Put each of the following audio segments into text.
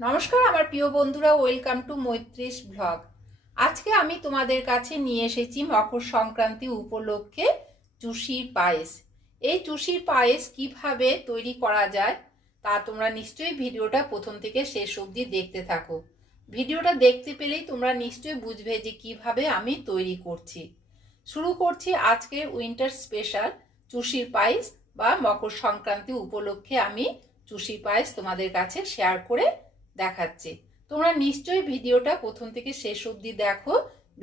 নমস্কার, আমার প্রিয় বন্ধুরা, ওয়েলকাম টু মৈত্রীস ব্লগ। আজকে আমি তোমাদের কাছে নিয়ে এসেছি মকর সংক্রান্তি উপলক্ষে চুষির পায়েস। এই চুষির পায়েস কীভাবে তৈরি করা যায় তা তোমরা নিশ্চয়ই ভিডিওটা প্রথম থেকে শেষ অবধি দেখতে থাকো। ভিডিওটা দেখতে পেলেই তোমরা নিশ্চয়ই বুঝবে যে কীভাবে আমি তৈরি করছি। শুরু করছি আজকের উইন্টার স্পেশাল চুষির পায়েস বা মকর সংক্রান্তি উপলক্ষে আমি চুষি পায়েস তোমাদের কাছে শেয়ার করে দেখাচ্ছি। তোমরা নিশ্চয়ই ভিডিওটা প্রথম থেকে শেষ অবধি দেখো।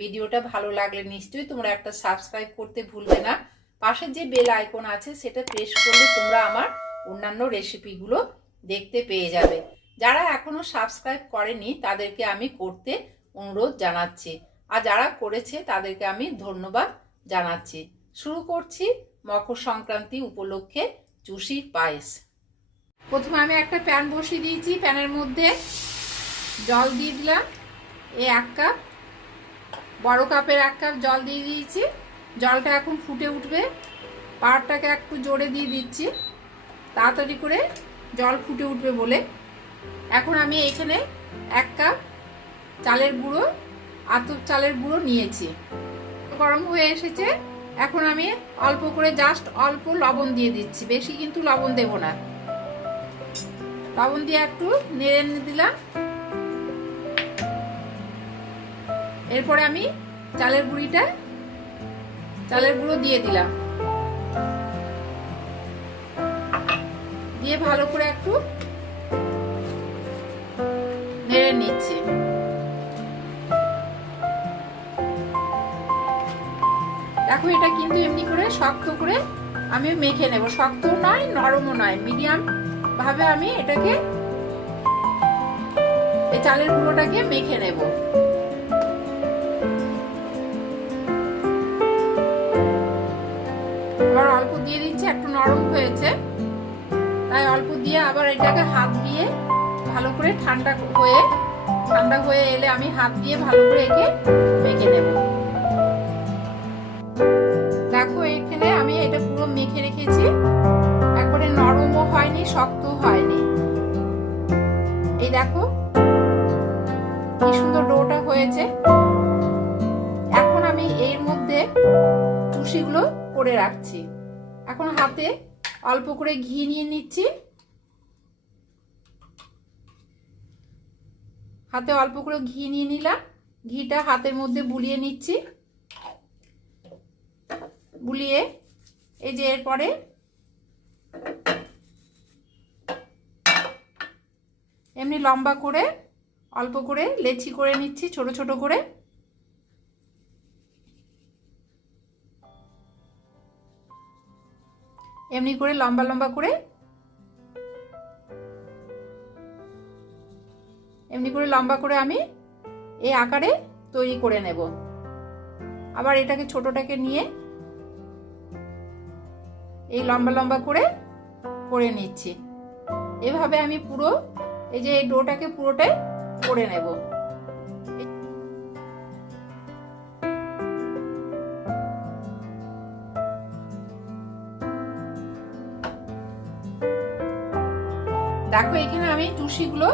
ভিডিওটা ভালো লাগলে নিশ্চয়ই তোমরা একটা সাবস্ক্রাইব করতে ভুলবে না। পাশে যে বেল আইকন আছে, সেটা প্রেস করলে তোমরা আমার অন্যান্য রেসিপিগুলো দেখতে পেয়ে যাবে। যারা এখনও সাবস্ক্রাইব করেনি, তাদেরকে আমি করতে অনুরোধ জানাচ্ছি। আর যারা করেছে, তাদেরকে আমি ধন্যবাদ জানাচ্ছি। শুরু করছি মকর সংক্রান্তি উপলক্ষে চুষির পায়েস। প্রথমে আমি একটা প্যান বসিয়ে দিয়েছি, প্যানের মধ্যে জল দিয়ে দিলাম। এই এক কাপ, বড় কাপের এক কাপ জল দিয়ে দিয়েছি। জলটা এখন ফুটে উঠবে। পাড়টাকে একটু জোরে দিয়ে দিচ্ছি, তাড়াতাড়ি করে জল ফুটে উঠবে বলে। এখন আমি এখানে এক কাপ চালের গুঁড়ো, আতপ চালের গুঁড়ো নিয়েছি। গরম হয়ে এসেছে। এখন আমি অল্প করে জাস্ট অল্প লবণ দিয়ে দিচ্ছি। বেশি কিন্তু লবণ দেবো না। লবণ দিয়ে একটু নেড়ে দিলাম। এরপরে আমি চালের গুঁড়িটা, চালের গুঁড়ো দিয়ে দিলাম। দিয়ে ভালো করে একটু নেড়ে নিচ্ছি। দেখো, এটা কিন্তু এমনি করে শক্ত করে আমি মেখে নেব। শক্ত নয়, নরমও নয়, মিডিয়াম ভাবে আমি এটাকে, এই চালের গুঁড়োটাকে মেখে নেব। আবার অল্প দিয়ে দিচ্ছি, একটু নরম হয়েছে। তাই অল্প দিয়ে আবার এটাকে হাত দিয়ে ভালো করে ঠান্ডা হয়ে ঠান্ডা হয়ে এলে আমি হাত দিয়ে ভালো করে একে মেখে নেব। দেখো, এখানে আমি এটা পুরো মেখে রেখেছি। একবারে হয়নি শক্ত হয়নি। এই দেখো, কি সুন্দর ডোটা হয়েছে। এখন আমি এর মধ্যে টুসিগুলো করে রাখছি। এখন হাতে অল্প করে ঘি নিয়ে নিচ্ছি। হাতে অল্প করে ঘি নিয়ে নিলাম। ঘিটা হাতের মধ্যে বুলিয়ে নিচ্ছি। বুলিয়ে এই যে এরপরে এমনি লম্বা করে, অল্প করে লেচি করে নিচ্ছি, ছোট ছোট করে। এমনি করে লম্বা লম্বা করে। এমনি করে লম্বা করে আমি এই আকারে তৈরি করে নেব। আবার এটাকে ছোটটাকে নিয়ে এই লম্বা লম্বা করে করে নিচ্ছি। এভাবে আমি পুরো এই যে এই ডোটাকে পুরোটাই করে নেব। দেখো, এখানে আমি টুসিগুলো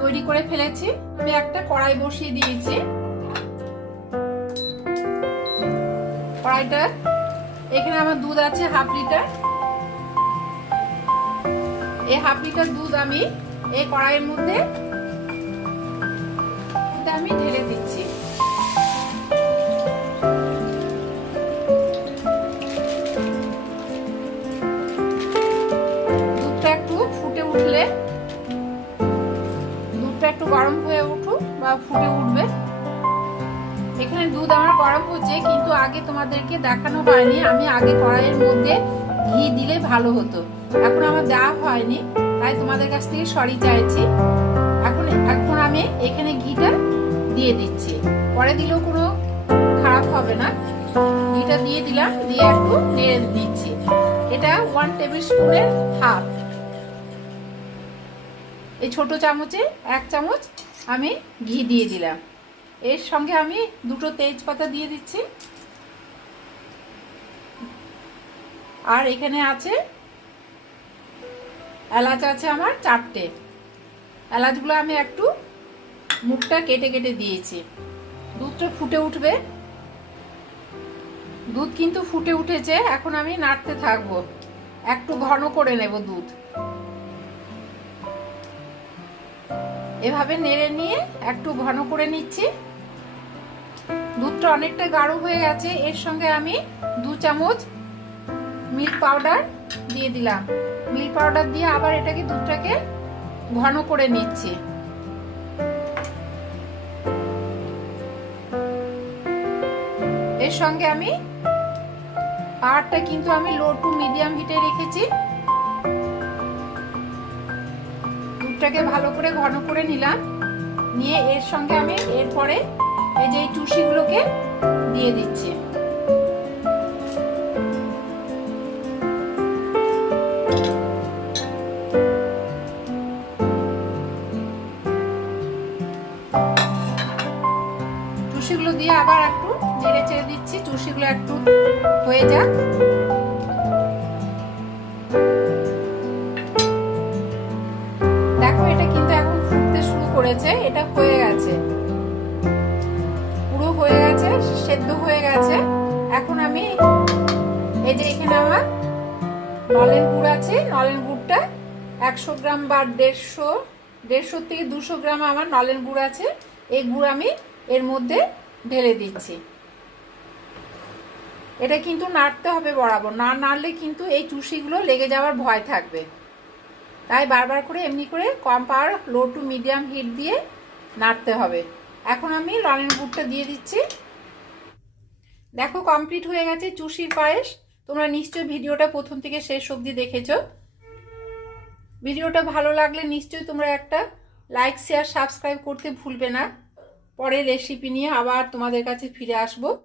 তৈরি করে ফেলেছি। আমি একটা কড়াই বসিয়ে দিয়েছি। কড়াইটা, এখানে আমার দুধ আছে হাফ লিটার। এই হাফ লিটার দুধ আমি এই কড়াইয়ের মধ্যে আমি ঢেলে দিচ্ছি। দুধটা একটু ফুটে উঠলে, দুধটা একটু গরম হয়ে উঠুক বা ফুটে উঠবে। এখানে দুধ আমার গরম হচ্ছে, কিন্তু আগে তোমাদেরকে দেখানো হয়নি। আমি আগে কড়াইয়ের মধ্যে ঘি দিলে ভালো হতো। এখন আমার দেওয়া হয়নি। তাই তোমাদের কাছ থেকে সরি চাইছি। এখন এখন আমি এখানে ঘিটা দিয়ে দিচ্ছি। পরে দিলেও কোনো খারাপ হবে না। ঘিটা দিয়ে দিলাম, দিয়ে একটু নেড়ে দিচ্ছি। এটা ওয়ান টেবিল স্পুনের হাফ এই ছোট চামচে এক চামচ আমি ঘি দিয়ে দিলাম। এর সঙ্গে আমি দুটো তেজপাতা দিয়ে দিচ্ছি। আর এখানে আছে এলাচ আছে আমার চারটে। এলাচগুলো আমি একটু মুখটা কেটে কেটে দিয়েছি। দুধটা ফুটে উঠবে। দুধ কিন্তু ফুটে উঠেছে, এখন আমি নাড়তে থাকব। একটু ঘন করে নেব দুধ। এভাবে নেড়ে নিয়ে একটু ঘন করে নিচ্ছি। দুধটা অনেকটা গাঢ় হয়ে গেছে, এর সঙ্গে আমি দু চামচ মিল্ক পাউডার দিয়ে দিলাম। মিল্ক পাউডার দিয়ে আবার এটাকে দুধটাকে ঘন করে নিচ্ছি। এর সঙ্গে আমি পাহাড়টা কিন্তু আমি লো টু মিডিয়াম হিটে রেখেছি। দুধটাকে ভালো করে ঘন করে নিলাম। নিয়ে এর সঙ্গে আমি এরপরে এই যে এই টুসিগুলোকে দিয়ে দিচ্ছি। টুসিগুলো দিয়ে আবার একটু নেড়ে চেড়ে দিচ্ছি টুসিগুলো একটু হয়ে যাক। দেখো, এটা কিন্তু এখন ফুটতে শুরু করেছে, এটা হয়ে গেছে। পুরো হয়ে গেছে, সেদ্ধ হয়ে গেছে। এখন আমি এই যে এখানে আমার নলেন গুড় আছে নলেন গুড়টা একশো গ্রাম বা দেড়শো দেড়শো থেকে দুশো গ্রাম আমার নলেন গুড় আছে। এই গুড় আমি এর মধ্যে ঢেলে দিচ্ছি। এটা কিন্তু নাড়তে হবে বরাবর। না নাড়লে কিন্তু এই চুষিগুলো লেগে যাওয়ার ভয় থাকবে। তাই বারবার করে এমনি করে কম power low to medium heat দিয়ে নাড়তে হবে। এখন আমি লনের গুড়টা দিয়ে দিচ্ছি। দেখো কমপ্লিট হয়ে গেছে চুষির পায়েস। তোমরা নিশ্চয়ই ভিডিওটা প্রথম থেকে শেষ অবধি দেখেছ। ভিডিওটা ভালো লাগলে নিশ্চয়ই তোমরা একটা লাইক শেয়ার সাবস্ক্রাইব করতে ভুলবে না। পরের রেসিপি নিয়ে আবার তোমাদের কাছে ফিরে আসব।